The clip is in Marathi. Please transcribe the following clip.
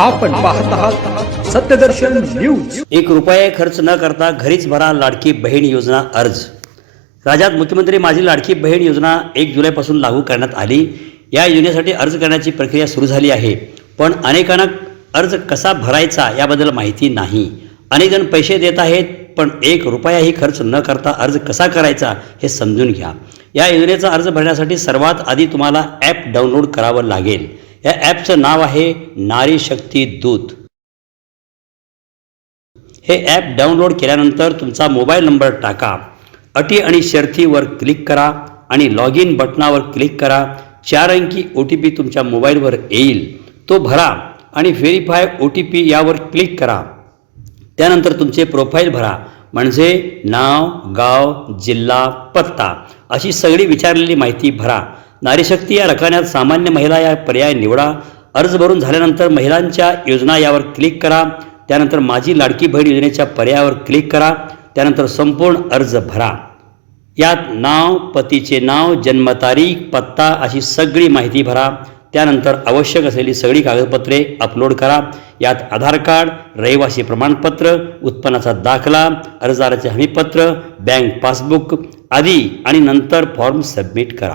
आपण पाहत आहात सत्यदर्शन न्यूज. एक रुपये खर्च न करता घरीच भरा लाडकी बहीण योजना अर्ज. राज्यात मुख्यमंत्री माझी लाडकी बहीण योजना एक जुलैपासून लागू करण्यात आली. या योजनेसाठी अर्ज करण्याची प्रक्रिया सुरू झाली आहे. पण अनेकांना अर्ज कसा भरायचा याबद्दल माहिती नाही. अनेक जण पैसे देत आहेत पण एक रुपयाही खर्च न करता अर्ज कसा करायचा हे समजून घ्या. या योजनेचा अर्ज भरण्यासाठी सर्वात आधी तुम्हाला ॲप डाउनलोड करावं लागेल. या ॲपचं नाव आहे नारी शक्ती दूत. हे ॲप डाउनलोड केल्यानंतर तुमचा मोबाईल नंबर टाका. अटी आणि शर्थीवर क्लिक करा आणि लॉग इन बटनावर क्लिक करा. चार अंकी ओ टी पी तुमच्या मोबाईलवर येईल. तो भरा आणि व्हेरीफाय ओ टी पी यावर क्लिक करा. त्यानंतर तुमचे प्रोफाईल भरा. म्हणजे नाव गाव जिल्हा पत्ता अशी सगळी विचारलेली माहिती भरा. नारीशक्ती या रखान्यात सामान्य महिला या पर्याय निवडा. अर्ज भरून झाल्यानंतर महिलांच्या योजना यावर क्लिक करा. त्यानंतर माझी लाडकी बहीण योजनेच्या पर्यायावर क्लिक करा. त्यानंतर संपूर्ण अर्ज भरा. यात नाव पतीचे नाव जन्मतारीख पत्ता अशी सगळी माहिती भरा. त्यानंतर आवश्यक असलेली सगळी कागदपत्रे अपलोड करा. यात आधार कार्ड रहिवासी प्रमाणपत्र उत्पन्नाचा दाखला अर्जदाराचे हमीपत्र बँक पासबुक आदी आणि नंतर फॉर्म सबमिट करा.